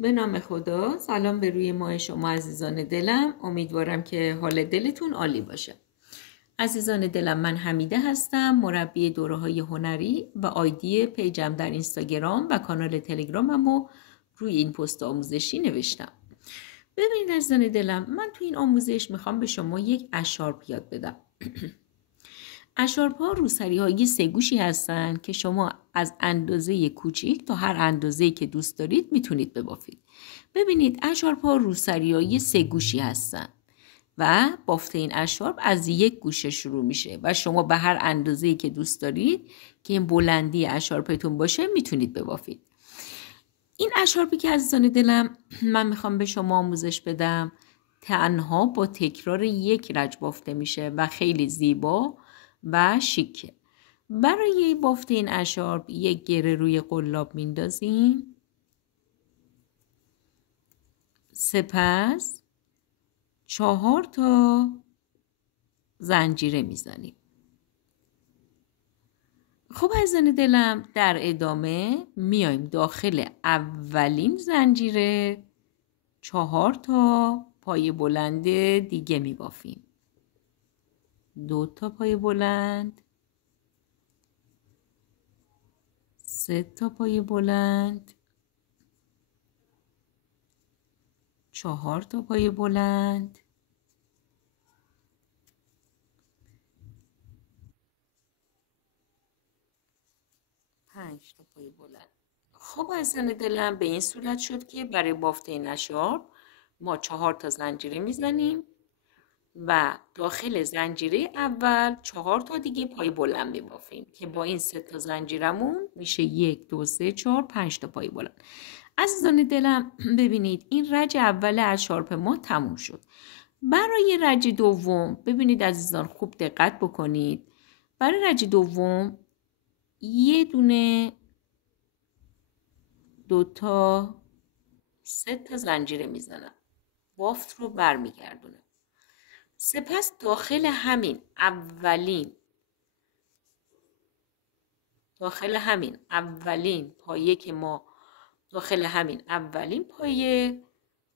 به نام خدا. سلام به روی ماه شما عزیزان دلم. امیدوارم که حال دلتون عالی باشه. عزیزان دلم، من حمیده هستم، مربی دوره‌های هنری و آیدی پیجم در اینستاگرام و کانال تلگرامم رو روی این پست آموزشی نوشتم. ببینید عزیزان دلم، من تو این آموزش میخوام به شما یک اشارپ یاد بدم. اشارپ‌ها روسری‌های سه‌گوشی هستن که شما از اندازه کوچیک تا هر اندازه‌ای که دوست دارید میتونید ببافید. ببینید اشارپ‌ها روسری‌های سه‌گوشی هستن و بافت این اشارپ از یک گوشه شروع میشه و شما به هر اندازه‌ای که دوست دارید که این بلندی اشارپتون باشه میتونید ببافید. این اشارپی که عزیزان دلم من میخوام به شما آموزش بدم تنها با تکرار یک رج بافته میشه و خیلی زیبا و شیکه. برای بافت این اشارپ یک گره روی قلاب میندازیم، سپس 4 تا زنجیره میزنیم. خب عزیزان دلم، در ادامه میایم داخل اولین زنجیره 4 تا پای بلند دیگه میبافیم. 2 تا پای بلند، 3 تا پای بلند، 4 تا پای بلند، 5 تا پای بلند. خب عزیزان دلم، به این صورت شد که برای بافت این اشارپ ما 4 تا زنجیره میزنیم و داخل زنجیره اول 4 تا دیگه پای بلند میبافیم که با این 3 تا زنجیرمون میشه 1 2 3 4 5 تا پای بلند. عزیزان دلم، ببینید این رج اول اشارپ ما تموم شد. برای رج دوم ببینید عزیزان خوب دقت بکنید. برای رج دوم یه دونه 2 تا 3 تا زنجیره میزنم، بافت رو برمیگردونم. سپس داخل همین اولین پایه که ما داخل همین اولین پایه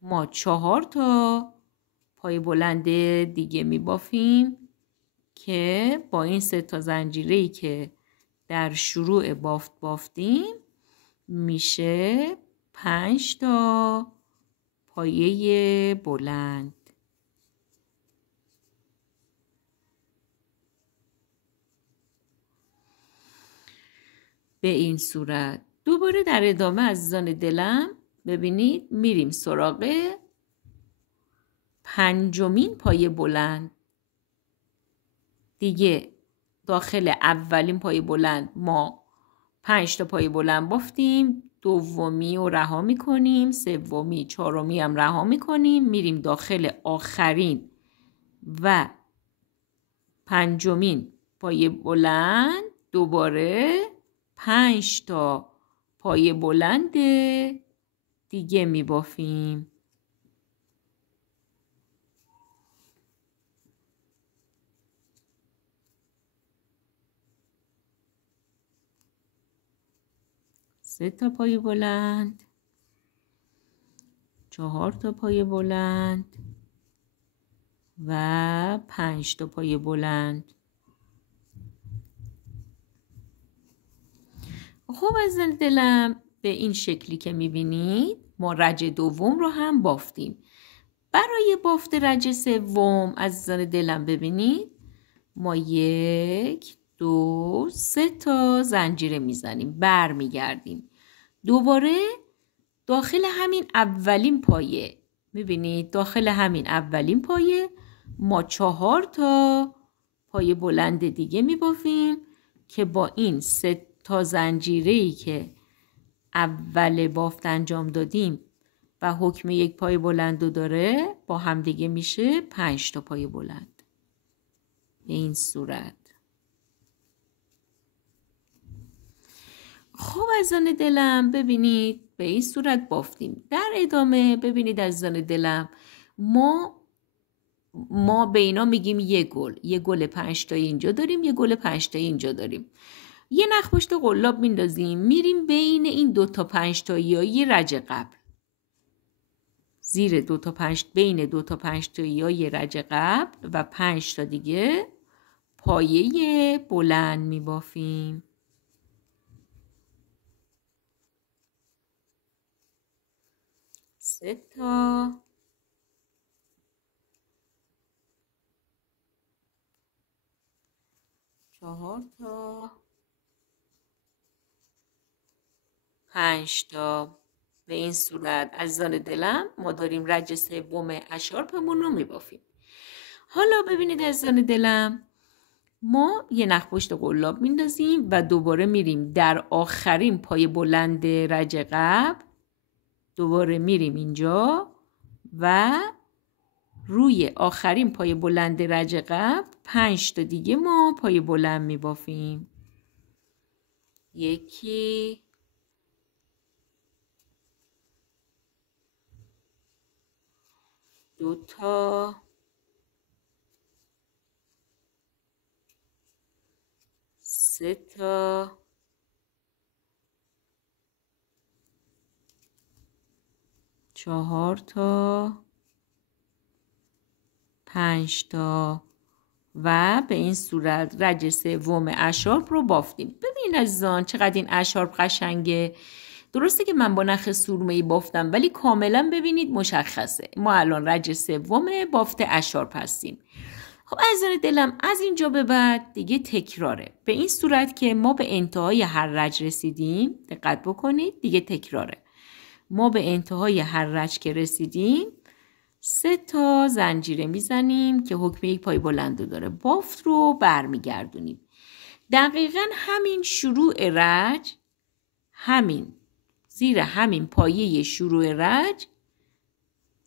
ما 4 تا پای بلند دیگه میبافیم که با این 3 تا زنجیره‌ای که در شروع بافت بافتیم میشه 5 تا پایه بلند. به این صورت دوباره در ادامه عزیزان دلم ببینید میریم سراغ 5مین پایه بلند. دیگه داخل اولین پایه بلند ما 5 تا پایه بلند بافتیم، دومی رو رها میکنیم، سومی، چهارمی هم رها میکنیم، میریم داخل آخرین و 5مین پایه بلند، دوباره 5 تا پایه بلند دیگه میبافیم. سه تا پایه بلند، 4 تا پایه بلند و 5 تا پایه بلند. خب عزیزان دلم، به این شکلی که میبینید ما رج دوم رو هم بافتیم. برای بافت رج سوم عزیزان دلم ببینید ما 1 2 3 تا زنجیره میزنیم، برمیگردیم دوباره داخل همین اولین پایه. میبینید داخل همین اولین پایه ما 4 تا پایه بلند دیگه میبافیم که با این 3 تا زنجیره‌ای که اول بافت انجام دادیم و حکم یک پایه بلند رو داره با هم دیگه میشه 5 تا پایه بلند. به این صورت. خب عزیزان دلم ببینید به این صورت بافتیم. در ادامه ببینید عزیزان دلم ما به اینا میگیم یه گل 5 تایی اینجا داریم، یه گل 5 تایی اینجا داریم. یه نخ پشت قلاب میندازیم، میریم بین این 2 تا 5 تایی یه رج قبل زیر بین 2 تا 5 تایی رج قبل و 5 تا دیگه پایه بلند می بافیم. سه تا، چهار تا، 5 تا. به این صورت عزیزان دلم ما داریم رج سوم اشارپمون رو میبافیم. حالا ببینید عزیزان دلم، ما یه نخپشت قلاب میندازیم و دوباره میریم در آخرین پای بلند رج قبل، دوباره میریم اینجا و روی آخرین پای بلند رج قبل 5 تا دیگه ما پای بلند میبافیم. 1 2 تا 3 تا 4 تا 5 تا و به این صورت رج سوم اشارپ رو بافتیم. ببین عزیزان چقدر این اشارپ قشنگه. درسته که من با نخ سورمه‌ای بافتم ولی کاملا ببینید مشخصه. ما الان رج سوم بافت اشارپ هستیم. خب عزیزان دلم از اینجا به بعد دیگه تکراره. به این صورت که ما به انتهای هر رج رسیدیم، دقت بکنید دیگه تکراره. ما به انتهای هر رج که رسیدیم 3 تا زنجیره میزنیم که حکم یک پای بلند داره. بافت رو برمیگردونیم. دقیقاً همین شروع رج، زیر همین پایه شروع رج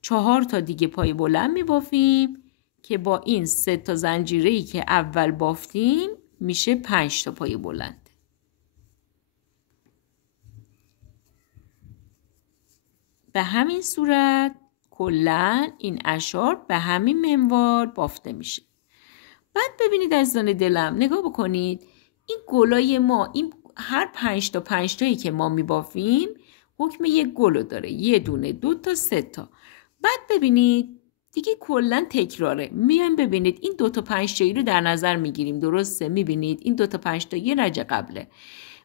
4 تا دیگه پای بلند میبافیم که با این 3 تا زنجیره‌ای که اول بافتیم میشه 5 تا پای بلند. به همین صورت کلاً این اشارپ به همین منوال بافته میشه. بعد ببینید عزیزان دلم نگاه بکنید این گلای ما، این هر 5 تا 5 تایی که ما میبافیم حکم یک گل داره. 1 دونه 2 تا 3 تا. بعد ببینید دیگه کلاً تکراره. میایم ببینید این 2 تا 5 تایی رو در نظر میگیریم. درسته؟ میبینید این 2 تا 5 تایی رج قبله.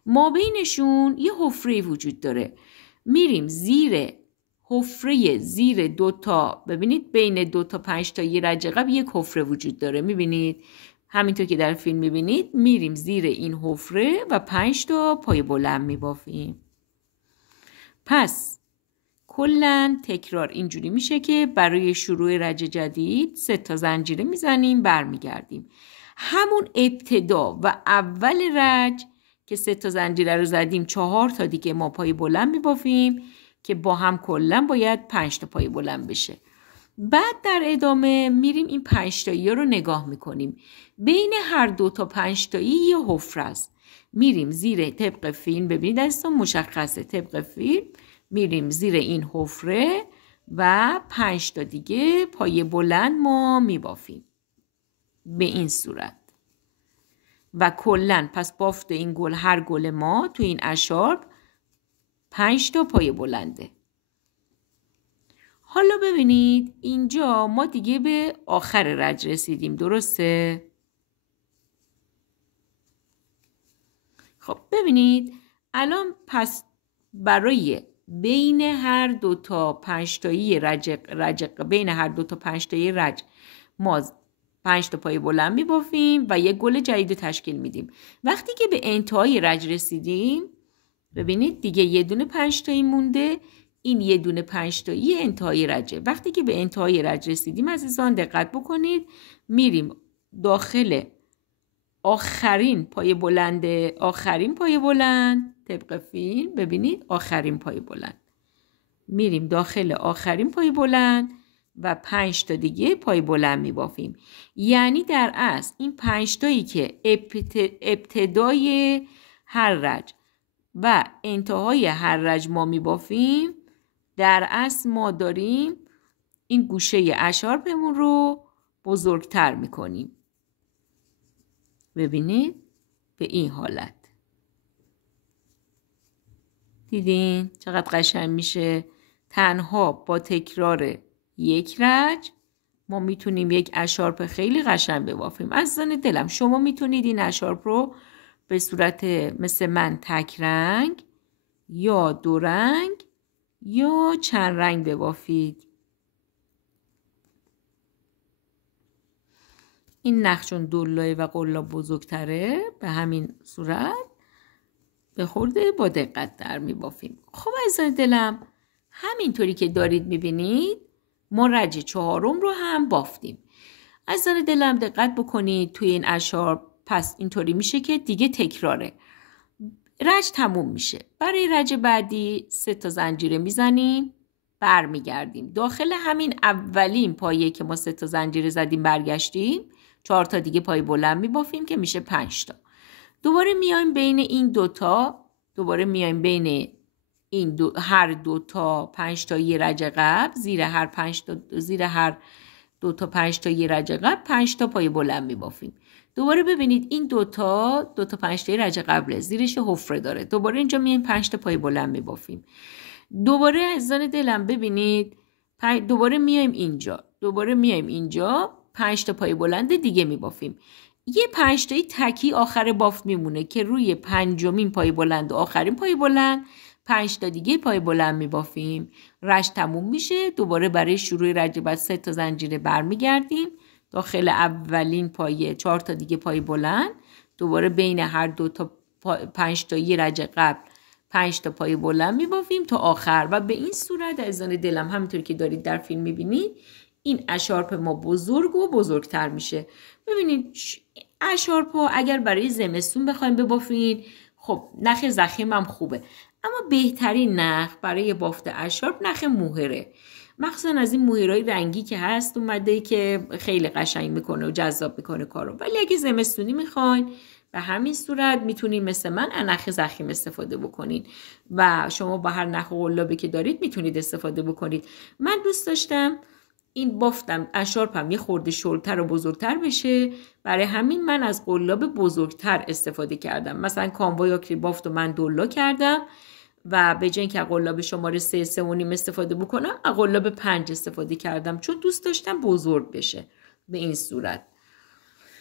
ما بینشون یه حفره وجود داره. میریم زیر حفره زیر 2 تا، ببینید بین 2 تا 5 تا یه رج قبل یک حفره وجود داره. میبینید همینطور که در فیلم میبینید میریم زیر این حفره و 5 تا پای بلند میبافیم. پس کلاً تکرار اینجوری میشه که برای شروع رج جدید 3 تا زنجیره میزنیم برمیگردیم. همون ابتدا و اول رج که 3 تا زنجیره رو زدیم 4 تا دیگه ما پای بلند میبافیم که با هم کلاً باید 5 تا پای بلند بشه. بعد در ادامه میریم این 5 تایی رو نگاه میکنیم. بین هر 2 تا 5 تایی یه حفره است. میریم زیر طبق فیلم، ببینید عزیزان مشخصه طبق فیلم میریم زیر این حفره و 5 تا دیگه پای بلند ما میبافیم. به این صورت. و کلاً پس بافت این گل، هر گل ما تو این اشارپ 5 تا پای بلنده. حالا ببینید اینجا ما دیگه به آخر رج رسیدیم. درسته؟ خب ببینید الان پس برای بین هر 2 تا 5 تایی بین هر 2 تا 5 تایی رج ما 5 تا پای بلند میبافیم و یک گل جدید تشکیل میدیم. وقتی که به انتهای رج رسیدیم ببینید دیگه یه دونه 5 تایی مونده. این یه دونه 5 تایی انتهای رجه. وقتی که به انتهای رج رسیدیم عزیزان دقت بکنید میریم داخل آخرین پای بلند طبق فیلم. ببینید آخرین پای بلند میریم داخل آخرین پای بلند و 5 تا دیگه پای بلند میبافیم. یعنی در اصل این 5 تایی که ابتدای هر رج و انتهای هر رج ما میبافیم در اصل ما داریم این گوشه اشارپمون رو بزرگتر میکنیم. ببینید به این حالت دیدین چقدر قشنگ میشه. تنها با تکرار یک رج ما میتونیم یک اشارپ خیلی قشنگ ببافیم. عزیزان دلم شما میتونید این اشارپ رو به صورت مثل من تک رنگ یا دو رنگ یا چند رنگ ببافید. این نخ چون دلایه و قلاب بزرگتره به همین صورت به خورده با دقت در میبافیم. خب عزیزان دلم همینطوری که دارید میبینید ما رج چهارم رو هم بافتیم. عزیزان دلم دقت بکنید توی این اشارپ پس اینطوری میشه که دیگه تکراره. رج تموم میشه. برای رج بعدی 3 تا زنجیره میزنیم برمیگردیم. داخل همین اولین پایه که ما 3 تا زنجیره زدیم برگشتیم 4 تا دیگه پای بلند میبافیم که میشه 5 تا. دوباره میایم بین این دوتا هر دوتا 5 تا یه رج قبل زیر هر دوتا 5 تا یه رج قبل 5 تا پای بلند میبافیم. دوباره ببینید این دوتا 5 تا رج قبله زیرش حفره داره. دوباره اینجا میایم 5 تا پای بلند میبافیم. دوباره عزیزان دلم ببینید دوباره میایم اینجا 5 تا پای بلند دیگه میبافیم. یه 5 تایی تکی آخر بافت میمونه که روی پنجمین پای بلند و آخرین پای بلند 5 تا دیگه پای بلند میبافیم. رج تموم میشه. دوباره برای شروع رج بعد 3 تا زنجیره برمیگردیم داخل اولین پایه 4 تا دیگه پای بلند. دوباره بین هر دو تا 5 تا یه رج قبل 5 تا پای بلند میبافیم تا آخر و به این صورت عزیزان دلم همینطوری که دارید در فیلم میبینید این اشارپ ما بزرگ و بزرگتر میشه. ببینید اشارپ ها اگر برای زمستون بخوایم ببافید خب نخ ضخیم هم خوبه، اما بهترین نخ برای بافت اشارپ نخ موهره. مخصوصا از این موهرهای رنگی که هست اومده که خیلی قشنگ میکنه و جذاب میکنه کارو. ولی اگه زمستونی میخواین به همین صورت میتونید مثل من نخ ضخیم استفاده بکنید و شما با هر نخ و قلابی که دارید میتونید استفاده بکنید. من دوست داشتم این بافتم اشارپم یه خورده شلتر و بزرگتر بشه، برای همین من از قلاب بزرگتر استفاده کردم. مثلا کاموا یا بافت رو من دولا کردم و به جای اینکه قلاب شماره 3 3.5 استفاده بکنم قلاب 5 استفاده کردم چون دوست داشتم بزرگ بشه به این صورت.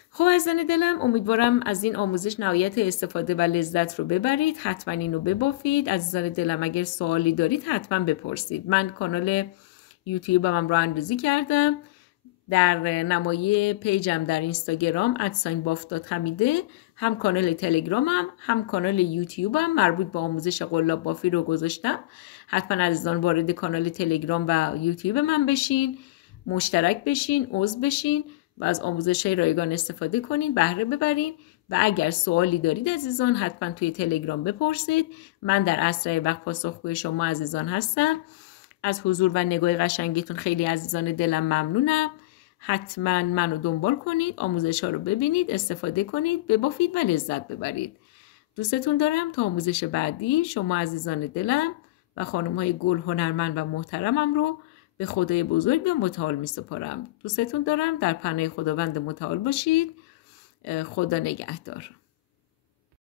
خب عزیزان دلم امیدوارم از این آموزش نهایت استفاده و لذت رو ببرید. حتما اینو ببافید. عزیزان دلم اگر سوالی دارید حتما بپرسید. من کانال یوتیوبم هم راه اندازی کردم. در نمایه پیجم در اینستاگرام @baftat_hamiده هم کانال تلگرامم هم کانال یوتیوبم مربوط به آموزش قلاب بافی رو گذاشتم. حتما عزیزان وارد کانال تلگرام و یوتیوب من بشین، مشترک بشین، عضو بشین و از آموزش‌های رایگان استفاده کنین، بهره ببرین. و اگر سوالی دارید عزیزان حتما توی تلگرام بپرسید. من در اسرع وقت پاسخگوی شما عزیزان هستم. از حضور و نگاه قشنگتون خیلی عزیزان دلم ممنونم. حتما منو دنبال کنید، آموزش ها رو ببینید، استفاده کنید، ببافید و لذت ببرید. دوستتون دارم. تا آموزش بعدی شما عزیزان دلم و خانم های گل هنرمند و محترمم رو به خدای بزرگ و متعال می سپارم. دوستتون دارم. در پناه خداوند متعال باشید. خدا نگهدار.